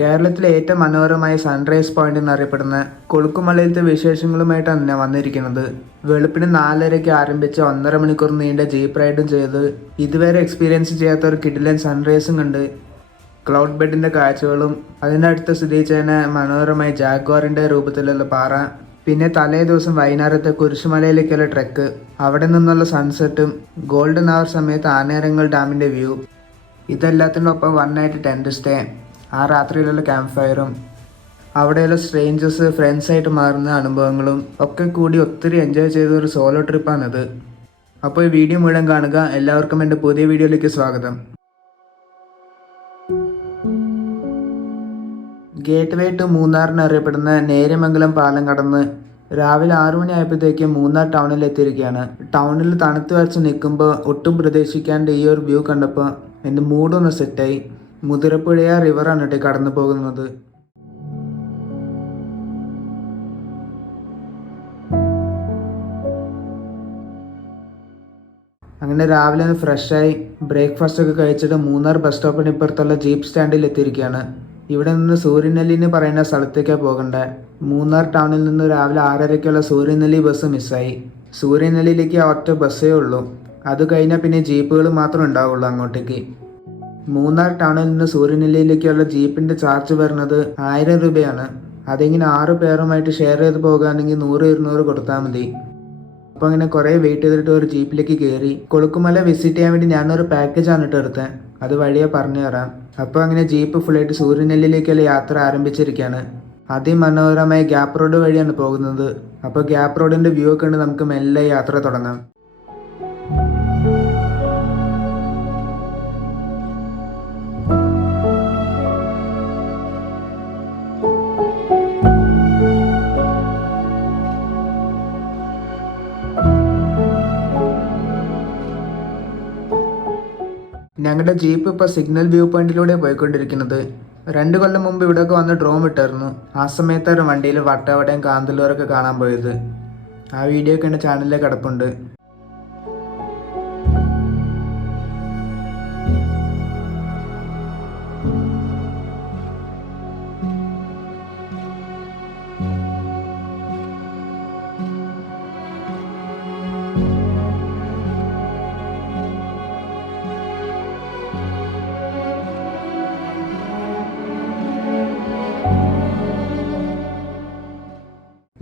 കേരളത്തിലെ ഏറ്റവും മനോഹരമായ സൺറൈസ് പോയിന്റ് എന്നറിയപ്പെടുന്ന കൊളുക്കുമലയിലത്തെ വിശേഷങ്ങളുമായിട്ടാണ് ഞാൻ വന്നിരിക്കുന്നത്. വെളുപ്പിന് 4:30 ആരംഭിച്ച 1.5 മണിക്കൂർ നീണ്ട ജീപ്പ് റൈഡും ചെയ്ത് ഇതുവരെ എക്സ്പീരിയൻസ് ചെയ്യാത്ത ഒരു കിടിലൻ സൺറൈസും കണ്ട് ക്ലൗഡ് ബെഡിന്റെ കാഴ്ചകളും അതിനടുത്ത് സ്ഥിതി ചെയ്യുന്ന മനോഹരമായ ജാഗ്വാറിന്റെ രൂപത്തിലുള്ള പാറ, പിന്നെ തലേ ദിവസം വൈകുന്നേരത്തെ കുരിശുമലയിലേക്കുള്ള ട്രെക്ക്, അവിടെ നിന്നുള്ള സൺസെറ്റും ഗോൾഡൻ അവർ സമയത്ത് ആനേരങ്ങൾ ഡാമിന്റെ വ്യൂ, ഇതെല്ലാത്തിനൊപ്പം 1 നൈറ്റ് ടെന്റ് സ്റ്റേ, ആ രാത്രിയിലുള്ള ക്യാമ്പ് ഫയറും അവിടെയുള്ള സ്ട്രേഞ്ചേഴ്സ് ഫ്രണ്ട്സായിട്ട് മാറുന്ന അനുഭവങ്ങളും ഒക്കെ കൂടി ഒത്തിരി എൻജോയ് ചെയ്ത ഒരു സോളോ ട്രിപ്പാണിത്. അപ്പോൾ ഈ വീഡിയോ മുഴുവൻ കാണുക. എല്ലാവർക്കും എൻ്റെ പുതിയ വീഡിയോയിലേക്ക് സ്വാഗതം. ഗേറ്റ് വേ ടു മൂന്നാറിന് അറിയപ്പെടുന്ന നേര്യമംഗലം പാലം കടന്ന് രാവിലെ 6 മണിയായപ്പോഴത്തേക്കും മൂന്നാർ ടൗണിൽ എത്തിയിരിക്കുകയാണ്. ടൗണിൽ തണുത്ത് വരച്ച് നിൽക്കുമ്പോൾ ഒട്ടും പ്രതീക്ഷിക്കാണ്ട് ഈ ഒരു വ്യൂ കണ്ടപ്പോൾ എൻ്റെ മൂഡൊന്ന് സെറ്റായി. മുതിരപ്പുഴയ റിവറാണ് കേട്ടോ കടന്നു പോകുന്നത്. അങ്ങനെ രാവിലെ ഒന്ന് ഫ്രഷായി ബ്രേക്ക്ഫാസ്റ്റ് ഒക്കെ കഴിച്ചിട്ട് മൂന്നാർ ബസ് സ്റ്റോപ്പിന് ഇപ്പുറത്തുള്ള ജീപ്പ് സ്റ്റാൻഡിൽ എത്തിയിരിക്കുകയാണ്. ഇവിടെ നിന്ന് സൂര്യനെല്ലി എന്ന് പറയുന്ന സ്ഥലത്തേക്കാണ് പോകണ്ടേ. മൂന്നാർ ടൗണിൽ നിന്ന് രാവിലെ 6:30 സൂര്യനെല്ലി ബസ് മിസ്സായി. സൂര്യനെല്ലിയിലേക്ക് ഒറ്റ ബസ്സേ ഉള്ളൂ. അത് കഴിഞ്ഞാൽ പിന്നെ ജീപ്പുകൾ മാത്രമേ ഉണ്ടാവുള്ളൂ അങ്ങോട്ടേക്ക്. മൂന്നാർ ടൗണിൽ നിന്ന് സൂര്യനെല്ലിയിലേക്കുള്ള ജീപ്പിന്റെ ചാർജ് വരുന്നത് 1000 രൂപയാണ്. അതിങ്ങനെ 6 പേരുമായിട്ട് ഷെയർ ചെയ്ത് പോകുകയാണെങ്കിൽ 100-200 കൊടുത്താൽ മതി. അപ്പോൾ അങ്ങനെ കുറേ വെയിറ്റ് ചെയ്തിട്ട് ഒരു ജീപ്പിലേക്ക് കയറി കൊളുക്കുമല വിസിറ്റ് ചെയ്യാൻ വേണ്ടി ഞാനൊരു പാക്കേജാണ് ഇട്ട് എടുത്തത്. അത് വഴിയെ പറഞ്ഞു തരാം. അപ്പോൾ അങ്ങനെ ജീപ്പ് ഫുള്ളായിട്ട് സൂര്യനെല്ലിയിലേക്കുള്ള യാത്ര ആരംഭിച്ചിരിക്കുകയാണ്. അതിമനോഹരമായ ഗ്യാപ്പ് റോഡ് വഴിയാണ് പോകുന്നത്. അപ്പോൾ ഗ്യാപ്പ് റോഡിന്റെ വ്യൂ ഒക്കെ ഉണ്ട്. നമുക്ക് മെല്ലെ യാത്ര തുടങ്ങാം. ഞങ്ങളുടെ ജീപ്പ് ഇപ്പോൾ സിഗ്നൽ വ്യൂ പോയിന്റിലൂടെ പോയിക്കൊണ്ടിരിക്കുന്നത്. 2 കൊല്ലം മുമ്പ് ഇവിടെയൊക്കെ വന്ന് ഡ്രോൺ ഇട്ടായിരുന്നു. ആ സമയത്താണ് വണ്ടിയിൽ വട്ടവടയും കാന്തല്ലൂരൊക്കെ കാണാൻ പോയത്. ആ വീഡിയോ ഒക്കെ എൻ്റെ ചാനലിൽ കിടപ്പുണ്ട്.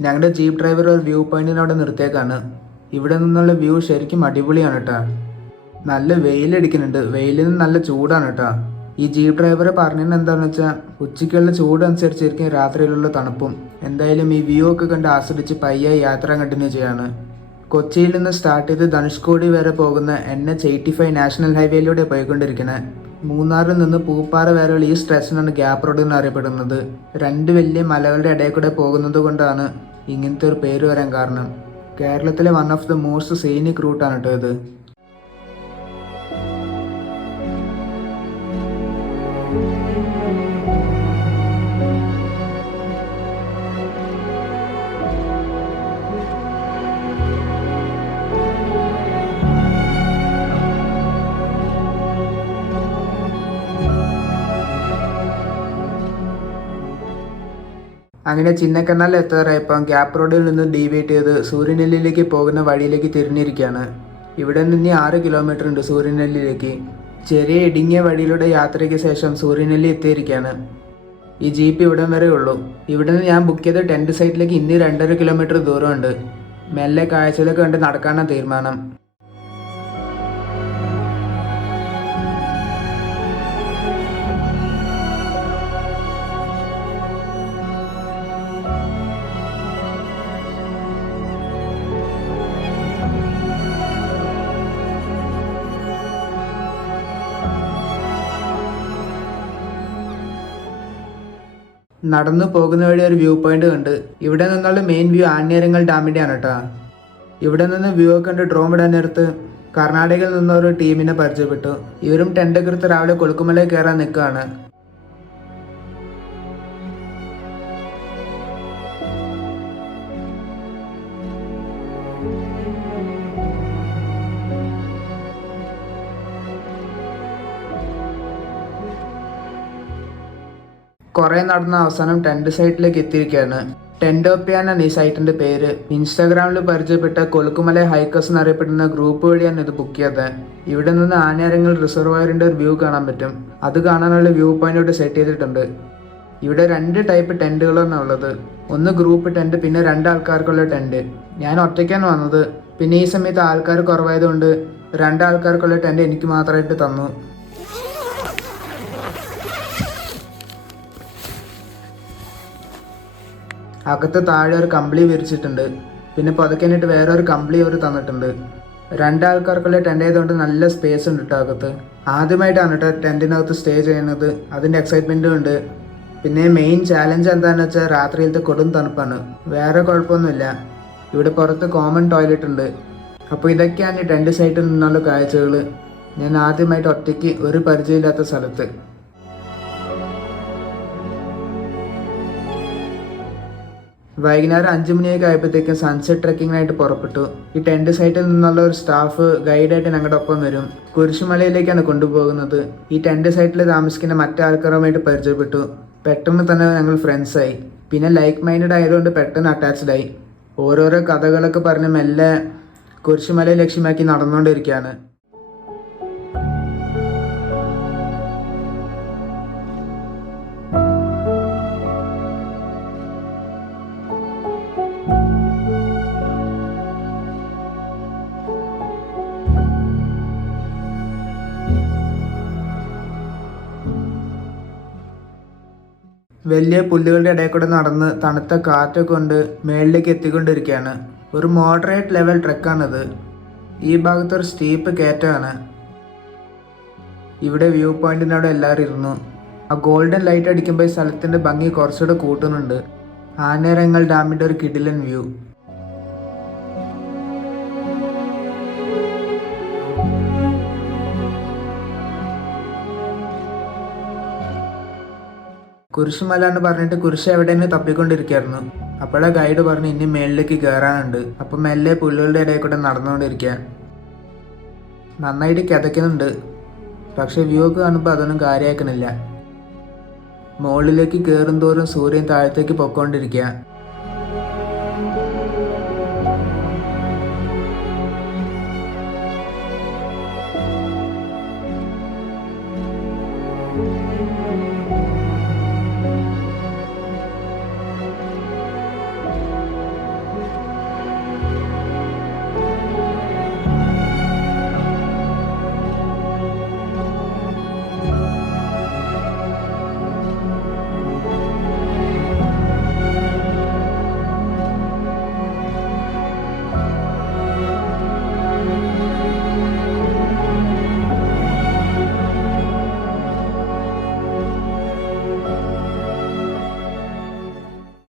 ഞങ്ങളുടെ ജീപ്പ് ഡ്രൈവർ ഒരു വ്യൂ പോയിന്റിനവിടെ നിർത്തിയേക്കാണ്. ഇവിടെ നിന്നുള്ള വ്യൂ ശരിക്കും അടിപൊളിയാണ് കേട്ടോ. നല്ല വെയിലടിക്കുന്നുണ്ട്. വെയിലിൽ നിന്ന് നല്ല ചൂടാണ് കേട്ടോ. ഈ ജീപ്പ് ഡ്രൈവർ പറഞ്ഞത് എന്താണെന്ന് വെച്ചാൽ ഉച്ചയ്ക്കുള്ള ചൂട് അനുസരിച്ചിരിക്കും രാത്രിയിലുള്ള തണുപ്പും. എന്തായാലും ഈ വ്യൂ ഒക്കെ കണ്ട് ആസ്വദിച്ച് പയ്യെ യാത്ര കണ്ടിന്യൂ ചെയ്യാണ്. കൊച്ചിയിൽ നിന്ന് സ്റ്റാർട്ട് ചെയ്ത് ധനുഷ്കോടി വരെ പോകുന്ന NH85 നാഷണൽ ഹൈവേയിലൂടെ പോയിക്കൊണ്ടിരിക്കുന്നത്. മൂന്നാറിൽ നിന്ന് പൂപ്പാറ വരെയുള്ള ഈ സ്ട്രെച്ചിനാണ് ഗ്യാപ്പ് റോഡ് എന്നറിയപ്പെടുന്നത്. 2 വലിയ മലകളുടെ ഇടയിൽ കൂടെ പോകുന്നത് കൊണ്ടാണ് ഇങ്ങനത്തെ ഒരു പേര് വരാൻ കാരണം. കേരളത്തിലെ one of the most scenic റൂട്ടാണ് കേട്ടോ ഇത്. അങ്ങനെ ചിന്നക്കനാൽ എത്താറായപ്പോൾ ഗ്യാപ്പ് റോഡിൽ നിന്ന് ഡീവിയേറ്റ് ചെയ്ത് സൂര്യനെല്ലിയിലേക്ക് പോകുന്ന വഴിയിലേക്ക് തിരിഞ്ഞിരിക്കുകയാണ്. ഇവിടെ നിന്ന് 6 കിലോമീറ്റർ ഉണ്ട് സൂര്യനെല്ലിയിലേക്ക്. ചെറിയ ഇടുങ്ങിയ വഴിയിലൂടെ യാത്രയ്ക്ക് ശേഷം സൂര്യനെല്ലി എത്തിയിരിക്കുകയാണ്. ഈ ജീപ്പ് ഇവിടം വരെ ഉള്ളൂ. ഇവിടെ നിന്ന് ഞാൻ ബുക്ക് ചെയ്ത ടെൻറ്റ് സൈറ്റിലേക്ക് ഇനി 2.5 കിലോമീറ്റർ ദൂരമുണ്ട്. മെല്ലെ കാഴ്ചകളൊക്കെ കണ്ട് നടക്കാനാണ് തീരുമാനം. നടന്നു പോകുന്ന വഴി ഒരു വ്യൂ പോയിന്റ് കണ്ട്. ഇവിടെ നിന്നുള്ള മെയിൻ വ്യൂ ആനേരങ്ങൾ ഡാമിൻ്റെ ആണ് കേട്ടോ. ഇവിടെ നിന്ന് വ്യൂ ഒക്കെ കണ്ട് ഡ്രോൺ ഇടാൻ നേരത്ത് കർണാടകയിൽ നിന്നൊരു ടീമിനെ പരിചയപ്പെട്ടു. ഇവരും ടെൻ്റൊക്കെ എടുത്ത് രാവിലെ കൊളുക്കുമലയിൽ കയറാൻ നിൽക്കുകയാണ്. കുറെ നടന്ന അവസാനം ടെന്റ് സൈറ്റിലേക്ക് എത്തിയിരിക്കുകയാണ്. ടെന്റോപ്പിയ എന്നാണ് ഈ സൈറ്റിന്റെ പേര്. ഇൻസ്റ്റാഗ്രാമിൽ പരിചയപ്പെട്ട കൊളുക്കുമല ഹൈക്കേഴ്സ് എന്നറിയപ്പെടുന്ന ഗ്രൂപ്പ് വഴിയാണ് ഇത് ബുക്ക് ചെയ്തത്. ഇവിടെ നിന്ന് ആനയരങ്ങൾ റിസർവോയറിന്റെ ഒരു വ്യൂ കാണാൻ പറ്റും. അത് കാണാനുള്ള വ്യൂ പോയിന്റ് ഇവിടെ സെറ്റ് ചെയ്തിട്ടുണ്ട്. ഇവിടെ 2 ടൈപ്പ് ടെന്റുകളാണ് ഉള്ളത്. ഒന്ന് ഗ്രൂപ്പ് ടെന്റ്, പിന്നെ 2 ആൾക്കാർക്കുള്ള ടെന്റ്. ഞാൻ ഒറ്റയ്ക്കാണ് വന്നത്. പിന്നെ ഈ സമയത്ത് ആൾക്കാർ കുറവായതുകൊണ്ട് 2 ആൾക്കാർക്കുള്ള ടെന്റ് എനിക്ക് മാത്രമായിട്ട് തന്നു. അകത്ത് താഴെ ഒരു കമ്പിളി വിരിച്ചിട്ടുണ്ട്. പിന്നെ പതുക്കനിട്ട് വേറെ ഒരു കമ്പിളി അവർ തന്നിട്ടുണ്ട്. 2 ആൾക്കാർക്കുള്ള ടെന്റ് ആയതുകൊണ്ട് നല്ല സ്പേസ് ഉണ്ട് കേട്ടോ അകത്ത്. ആദ്യമായിട്ടാണ് കേട്ടോ ടെന്റിനകത്ത് സ്റ്റേ ചെയ്യുന്നത്. അതിൻ്റെ എക്സൈറ്റ്മെൻറ്റും ഉണ്ട്. പിന്നെ മെയിൻ ചാലഞ്ച് എന്താണെന്ന് വെച്ചാൽ രാത്രിയിലത്തെ കൊടും തണുപ്പാണ്. വേറെ കുഴപ്പമൊന്നുമില്ല. ഇവിടെ പുറത്ത് കോമൺ ടോയ്ലറ്റ് ഉണ്ട്. അപ്പോൾ ഇതൊക്കെയാണ് ഈ ടെന്റ് സൈറ്റിൽ നിന്നുള്ള കാഴ്ചകൾ. ഞാൻ ആദ്യമായിട്ട് ഒറ്റയ്ക്ക് ഒരു പരിചയമില്ലാത്ത സ്ഥലത്ത്. വൈകുന്നേരം 5 മണിയൊക്കെ ആയപ്പോഴത്തേക്കും സൺസെറ്റ് ട്രെക്കിങ്ങിനായിട്ട് പുറപ്പെട്ടു. ഈ ടെന്റ് സൈറ്റിൽ നിന്നുള്ള ഒരു സ്റ്റാഫ് ഗൈഡായിട്ട് ഞങ്ങളുടെ ഒപ്പം വരും. കുരിശുമലയിലേക്കാണ് കൊണ്ടുപോകുന്നത്. ഈ ടെന്റ് സൈറ്റിൽ താമസിക്കുന്ന മറ്റു ആൾക്കാരുമായിട്ട് പരിചയപ്പെട്ടു. പെട്ടെന്ന് തന്നെ ഞങ്ങൾ ഫ്രണ്ട്സായി. പിന്നെ ലൈക്ക് മൈൻഡഡ് ആയതുകൊണ്ട് പെട്ടെന്ന് അറ്റാച്ച്ഡ് ആയി. ഓരോരോ കഥകളൊക്കെ പറഞ്ഞ് മെല്ലെ കുരിശുമലയെ ലക്ഷ്യമാക്കി നടന്നുകൊണ്ടിരിക്കുകയാണ്. വലിയ പുല്ലുകളുടെ ഇടയിൽ കൂടെ നടന്ന് തണുത്ത കാറ്റൊക്കെ കൊണ്ട് മേളിലേക്ക് എത്തിക്കൊണ്ടിരിക്കുകയാണ്. ഒരു മോഡറേറ്റ് ലെവൽ ട്രെക്കാണിത്. ഈ ഭാഗത്തൊരു സ്റ്റീപ്പ് കയറ്റമാണ്. ഇവിടെ വ്യൂ പോയിന്റിൻ്റെ അവിടെ എല്ലാവരും ഇരുന്നു. ആ ഗോൾഡൻ ലൈറ്റ് അടിക്കുമ്പോൾ ഈ സ്ഥലത്തിൻ്റെ ഭംഗി കുറച്ചുകൂടെ കൂട്ടുന്നുണ്ട്. ആനേരങ്ങൾ ഡാമിൻ്റെ ഒരു കിടിലൻ വ്യൂ. കുരിശുമല എന്ന് പറഞ്ഞിട്ട് കുരിശ് എവിടെയെന്ന് തപ്പിക്കൊണ്ടിരിക്കുകയായിരുന്നു. അപ്പോഴാ ഗൈഡ് പറഞ്ഞ് ഇനി മേളിലേക്ക് കയറാനുണ്ട്. അപ്പം മെല്ലെ പുല്ലുകളുടെ ഇടയിൽ കൂടെ നടന്നുകൊണ്ടിരിക്കുക. നന്നായിട്ട് കിതയ്ക്കുന്നുണ്ട്. പക്ഷെ വ്യൂ ഒക്കെ കാണുമ്പോൾ അതൊന്നും കാര്യമാക്കണില്ല. മുകളിലേക്ക് കയറും തോറും സൂര്യൻ താഴത്തേക്ക് പൊക്കോണ്ടിരിക്കുക.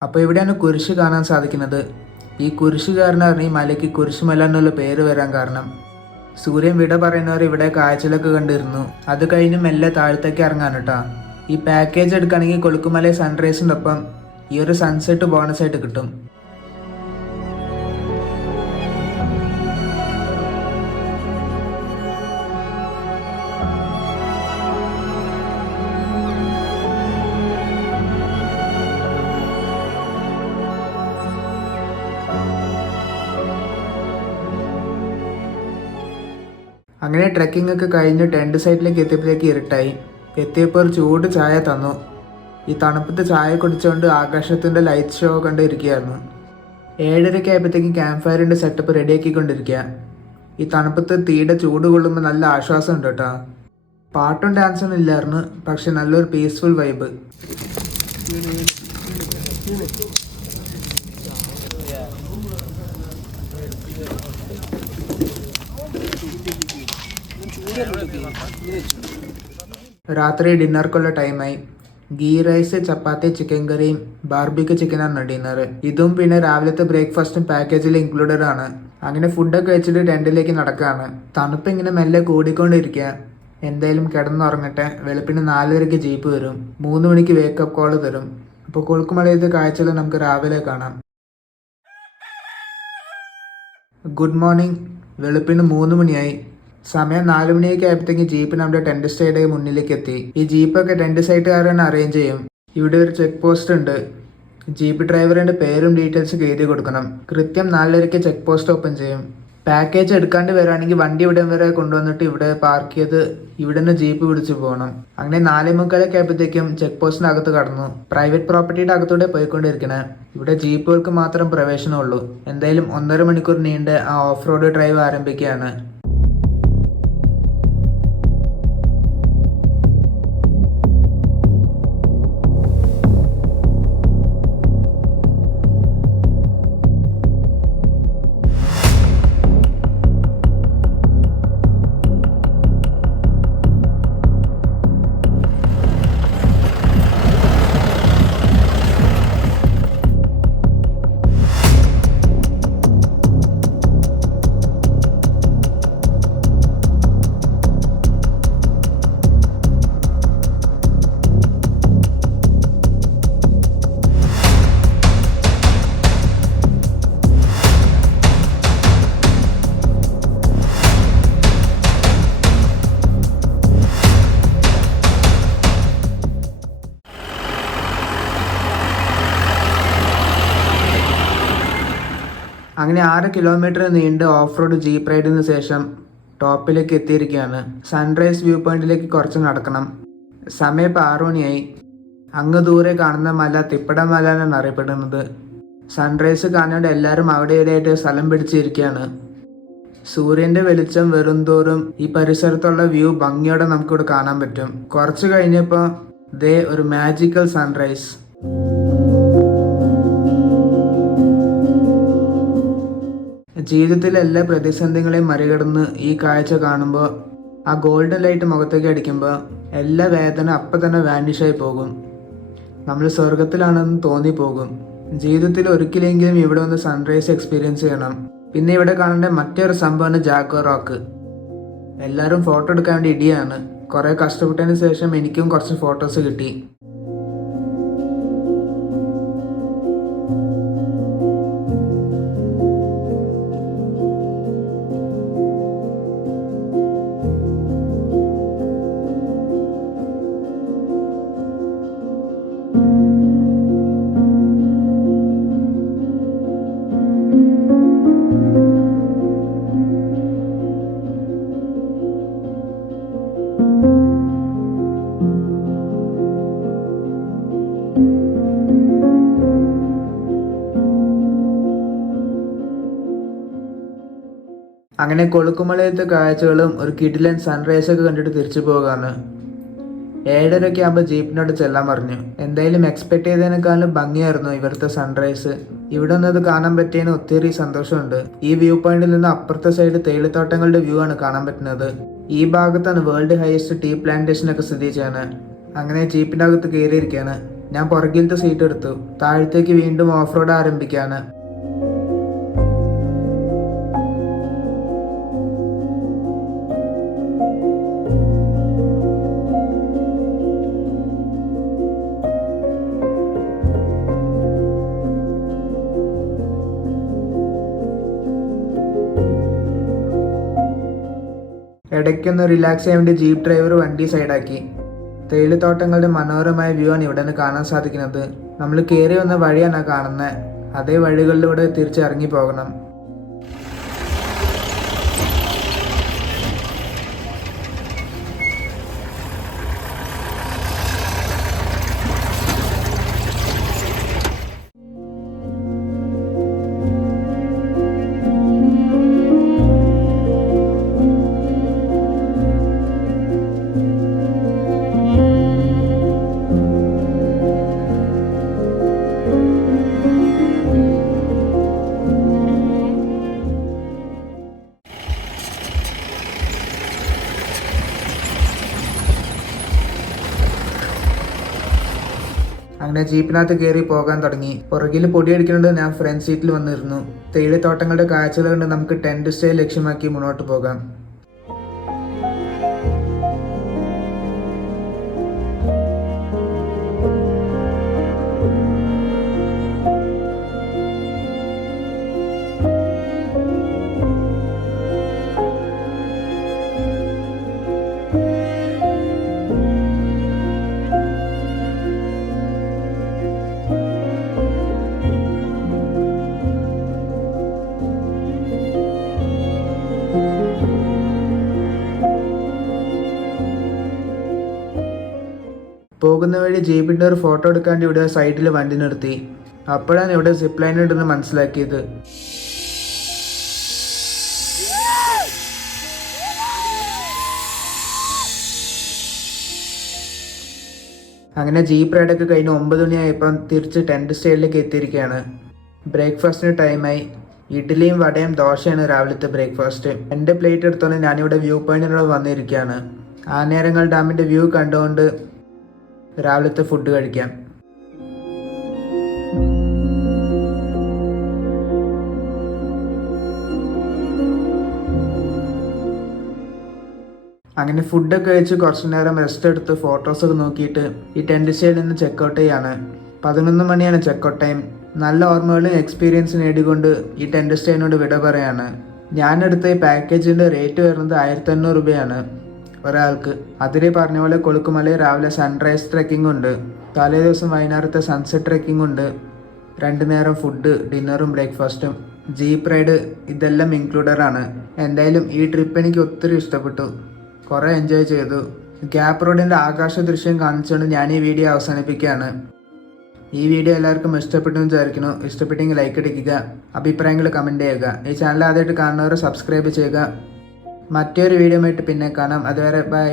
അപ്പോൾ ഇവിടെയാണ് കുരിശ് കാണാൻ സാധിക്കുന്നത്. ഈ കുരിശുകാരനാണ് ഈ മലയ്ക്ക് കുരിശുമല എന്നുള്ള പേര് വരാൻ കാരണം. സൂര്യൻ വിട പറയുന്നവർ ഇവിടെ കാഴ്ചകളൊക്കെ കണ്ടിരുന്നു. അത് കഴിഞ്ഞ് മെല്ലെ താഴത്തേക്ക് ഇറങ്ങാൻ കേട്ടോ. ഈ പാക്കേജ് എടുക്കുകയാണെങ്കിൽ കൊളുക്കുമല സൺറൈസിൻ്റെ ഒപ്പം ഈ ഒരു സൺസെറ്റ് ബോണസായിട്ട് കിട്ടും. അങ്ങനെ ട്രെക്കിംഗ് ഒക്കെ കഴിഞ്ഞ് ടെൻറ്റ് സൈറ്റിലേക്ക് എത്തിയപ്പോഴേക്ക് ഇരുട്ടായി. എത്തിയപ്പോൾ ഒരു ചൂട് ചായ തന്നു. ഈ തണുപ്പത്ത് ചായ കുടിച്ചുകൊണ്ട് ആകാശത്തിൻ്റെ ലൈറ്റ് ഷോ കണ്ടിരിക്കുകയായിരുന്നു. 7:30 ആയപ്പോഴത്തേക്കും ക്യാമ്പ് ഫയറിൻ്റെ സെറ്റപ്പ് റെഡിയാക്കിക്കൊണ്ടിരിക്കുക. ഈ തണുപ്പത്ത് തീയുടെ ചൂട് കൊള്ളുമ്പോൾ നല്ല ആശ്വാസം ഉണ്ട് കേട്ടോ. പാട്ടും ഡാൻസൊന്നും ഇല്ലായിരുന്നു, പക്ഷെ നല്ലൊരു പീസ്ഫുൾ വൈബ്. രാത്രി ഡിന്നർക്കുള്ള ടൈമായി. ഗീ റൈസ്, ചപ്പാത്തി, ചിക്കൻ കറിയും ബാർബിക്യൂ ചിക്കനാണ് ഡിന്നർ. ഇതും പിന്നെ രാവിലത്തെ ബ്രേക്ക്ഫാസ്റ്റും പാക്കേജിൽ ഇൻക്ലൂഡഡ് ആണ്. അങ്ങനെ ഫുഡൊക്കെ കഴിച്ചിട്ട് ടെൻറ്റിലേക്ക് നടക്കുകയാണ്. തണുപ്പ് ഇങ്ങനെ മെല്ലെ കൂടിക്കൊണ്ടിരിക്കുക. എന്തായാലും കിടന്നുറങ്ങട്ടെ. വെളുപ്പിന് 4:30 ജീപ്പ് വരും. 3 മണിക്ക് വേക്കപ്പ് കോൾ തരും. അപ്പോൾ കൊളുക്കുമലയത്തെ കാഴ്ചകൾ നമുക്ക് രാവിലെ കാണാം. Good morning. വെളുപ്പിന് 3 മണിയായി. സമയം 4 മണിയൊക്കെ ആയപ്പോഴത്തേക്ക് ജീപ്പ് നമ്മുടെ ടെന്റ് സ്റ്റേയുടെ മുന്നിലേക്ക് എത്തി. ഈ ജീപ്പൊക്കെ ടെന്റ് സൈറ്റുകാരൻ അറേഞ്ച് ചെയ്യും. ഇവിടെ ഒരു ചെക്ക് പോസ്റ്റ് ഉണ്ട്. ജീപ്പ് ഡ്രൈവറിന്റെ പേരും ഡീറ്റെയിൽസ് എഴുതി കൊടുക്കണം. കൃത്യം 4:30 ചെക്ക് പോസ്റ്റ് ഓപ്പൺ ചെയ്യും. പാക്കേജ് എടുക്കാണ്ട് വരാണെങ്കിൽ വണ്ടി ഇവിടെ വരെ കൊണ്ടുവന്നിട്ട് ഇവിടെ പാർക്ക് ചെയ്ത് ഇവിടെ നിന്ന് ജീപ്പ് പിടിച്ച് പോകണം. അങ്ങനെ 4:45 ആയപ്പോഴത്തേക്കും ചെക്ക് പോസ്റ്റിന് അകത്ത് കടന്നു. പ്രൈവറ്റ് പ്രോപ്പർട്ടിയുടെ അകത്തൂടെ പോയിക്കൊണ്ടിരിക്കണേ. ഇവിടെ ജീപ്പുകൾക്ക് മാത്രം പ്രവേശനമുള്ളൂ. എന്തായാലും 1.5 മണിക്കൂർ നീണ്ട ആ ഓഫ് റോഡ് ഡ്രൈവ് ആരംഭിക്കുകയാണ്. അങ്ങനെ 6 കിലോമീറ്റർ നീണ്ട ഓഫ് റോഡ് ജീപ്പ് റൈഡിന് ശേഷം ടോപ്പിലേക്ക് എത്തിയിരിക്കുകയാണ്. സൺറൈസ് വ്യൂ പോയിന്റിലേക്ക് കുറച്ച് നടക്കണം. സമയം ഇപ്പോൾ 6 മണിയായി. അങ്ങ് ദൂരെ കാണുന്ന മല തിപ്പട മല എന്നാണ് അറിയപ്പെടുന്നത്. സൺറൈസ് കാണാണ്ട് എല്ലാവരും അവിടെ ഇവിടെയായിട്ട് സ്ഥലം പിടിച്ചിരിക്കുകയാണ്. സൂര്യന്റെ വെളിച്ചം വരുംതോറും ഈ പരിസരത്തുള്ള വ്യൂ ഭംഗിയോടെ നമുക്കിവിടെ കാണാൻ പറ്റും. കുറച്ച് കഴിഞ്ഞപ്പോൾ ദേ ഒരു മാജിക്കൽ സൺറൈസ്. ജീവിതത്തിലെ എല്ലാ പ്രതിസന്ധികളെയും മറികടന്ന് ഈ കാഴ്ച കാണുമ്പോൾ, ആ ഗോൾഡൻ ലൈറ്റ് മുഖത്തേക്ക് അടിക്കുമ്പോൾ എല്ലാ വേദന അപ്പം തന്നെ വാനിഷായി പോകും. നമ്മൾ സ്വർഗത്തിലാണെന്ന് തോന്നിപ്പോകും. ജീവിതത്തിൽ ഒരിക്കലെങ്കിലും ഇവിടെ ഒന്ന് സൺറൈസ് എക്സ്പീരിയൻസ് ചെയ്യണം. പിന്നെ ഇവിടെ കാണേണ്ട മറ്റൊരു സംഭവമാണ് ജാഗോ റോക്ക്. എല്ലാവരും ഫോട്ടോ എടുക്കാൻ വേണ്ടി ഇടിയാണ്. കുറേ കഷ്ടപ്പെട്ടതിന് ശേഷം എനിക്കും കുറച്ച് ഫോട്ടോസ് കിട്ടി. അങ്ങനെ കൊളുക്കുമലയത്തെ കാഴ്ചകളും ഒരു കിടിലൻ സൺറൈസൊക്കെ കണ്ടിട്ട് തിരിച്ചു പോകാണ്. 7:30 ആകുമ്പോൾ ജീപ്പിനോട് ചെല്ലാൻ പറഞ്ഞു. എന്തായാലും എക്സ്പെക്ട് ചെയ്തതിനേക്കാളും ഭംഗിയായിരുന്നു ഇവിടുത്തെ സൺറൈസ്. ഇവിടെ നിന്നത് കാണാൻ പറ്റിയതിന് ഒത്തിരി സന്തോഷമുണ്ട്. ഈ വ്യൂ പോയിന്റിൽ നിന്ന് അപ്പുറത്തെ സൈഡ് തേയിലത്തോട്ടങ്ങളുടെ വ്യൂ ആണ് കാണാൻ പറ്റുന്നത്. ഈ ഭാഗത്താണ് വേൾഡ് ഹയസ്റ്റ് ടീ പ്ലാന്റേഷൻ ഒക്കെ സ്ഥിതി ചെയ്യുന്നത്. അങ്ങനെ ജീപ്പിൻ്റെ അകത്ത് കയറിയിരിക്കുകയാണ്. ഞാൻ പുറകിലത്തെ സീറ്റ് എടുത്തു. താഴത്തേക്ക് വീണ്ടും ഓഫ് റോഡ് ആരംഭിക്കുകയാണ്. ഇടയ്ക്കൊന്ന് റിലാക്സ് ചെയ്യാൻ വേണ്ടി ജീപ്പ് ഡ്രൈവർ വണ്ടി സൈഡാക്കി. തേയിലത്തോട്ടങ്ങളുടെ മനോഹരമായ വ്യൂ ആണ് ഇവിടെ നിന്ന് കാണാൻ സാധിക്കുന്നത്. നമ്മൾ കയറി വന്ന വഴിയാണ് കാണുന്നത്. അതേ വഴികളിലൂടെ തിരിച്ചിറങ്ങി പോകണം. അങ്ങനെ ജീപ്പിനകത്ത് കയറി പോകാൻ തുടങ്ങി. പുറകിൽ പൊടിയടിക്കുന്നുണ്ട്. ഞാൻ ഫ്രണ്ട് സീറ്റിൽ വന്നിരുന്നു. തേയിലത്തോട്ടങ്ങളുടെ കാഴ്ചകൾ കണ്ട് നമുക്ക് ടെന്റ് സ്റ്റേ ലക്ഷ്യമാക്കി മുന്നോട്ട് പോകാം. പോകുന്ന വഴി ജീപ്പിൻ്റെ ഒരു ഫോട്ടോ എടുക്കാണ്ട് ഇവിടെ സൈഡിൽ വണ്ടി നിർത്തി. അപ്പോഴാണ് ഇവിടെ സിപ്പ് ലൈൻ ഉണ്ടെന്ന് മനസ്സിലാക്കിയത്. അങ്ങനെ ജീപ്പ് റൈഡൊക്കെ കഴിഞ്ഞ് 9 മണിയായപ്പം തിരിച്ച് ടെൻറ്റ് സ്റ്റേയിലേക്ക് എത്തിയിരിക്കുകയാണ്. ബ്രേക്ക്ഫാസ്റ്റിന് ടൈമായി. ഇഡ്ഡലിയും വടയും ദോശയാണ് രാവിലത്തെ ബ്രേക്ക്ഫാസ്റ്റ്. എൻ്റെ പ്ലേറ്റ് എടുത്തോണ്ട് ഞാനിവിടെ വ്യൂ പോയിന്റിനോട് വന്നിരിക്കുകയാണ്. ആനേരങ്ങൾ ഡാമിൻ്റെ വ്യൂ കണ്ടുകൊണ്ട് രാവിലത്തെ ഫുഡ് കഴിക്കാം. അങ്ങനെ ഫുഡൊക്കെ കഴിച്ച് കുറച്ചു നേരം റെസ്റ്റ് എടുത്ത് ഫോട്ടോസൊക്കെ നോക്കിയിട്ട് ഈ ടെൻറ്റ് സ്റ്റേയിൽ നിന്ന് ചെക്കൗട്ട് ചെയ്യാണ്. 11 മണിയാണ് ചെക്കൗട്ട് ടൈം. നല്ല ഓർമ്മകളും എക്സ്പീരിയൻസ് നേടിക്കൊണ്ട് ഈ ടെൻറ്റ് സ്റ്റേയിനോട് വിട പറയാണ്. ഞാനെടുത്ത ഈ പാക്കേജിൻ്റെ റേറ്റ് വരുന്നത് 1500 രൂപയാണ് ഒരാൾക്ക്. അതിൽ പറഞ്ഞ പോലെ കൊളുക്കുമല രാവിലെ സൺറൈസ് ട്രെക്കിംഗ് ഉണ്ട്, തലേ ദിവസം വൈകുന്നേരത്തെ സൺസെറ്റ് ട്രെക്കിംഗ് ഉണ്ട്, 2 നേരം ഫുഡ്, ഡിന്നറും ബ്രേക്ക്ഫാസ്റ്റും, ജീപ്പ് റൈഡ്, ഇതെല്ലാം ഇൻക്ലൂഡഡ് ആണ്. എന്തായാലും ഈ ട്രിപ്പ് എനിക്ക് ഒത്തിരി ഇഷ്ടപ്പെട്ടു, കുറേ എൻജോയ് ചെയ്തു. ഗ്യാപ്പ് റോഡിൻ്റെ ആകാശ ദൃശ്യം കാണിച്ചുകൊണ്ട് ഞാൻ ഈ വീഡിയോ അവസാനിപ്പിക്കുകയാണ്. ഈ വീഡിയോ എല്ലാവർക്കും ഇഷ്ടപ്പെട്ടു എന്ന് വിചാരിക്കുന്നു. ഇഷ്ടപ്പെട്ടെങ്കിൽ ലൈക്ക് അടിക്കുക, അഭിപ്രായങ്ങൾ കമൻറ്റ് ചെയ്യുക. ഈ ചാനൽ ആദ്യമായിട്ട് കാണുന്നവർ സബ്സ്ക്രൈബ് ചെയ്യുക. മറ്റൊരു വീഡിയോ ആയിട്ട് പിന്നെ കാണാം. അതുവരെ ബൈ.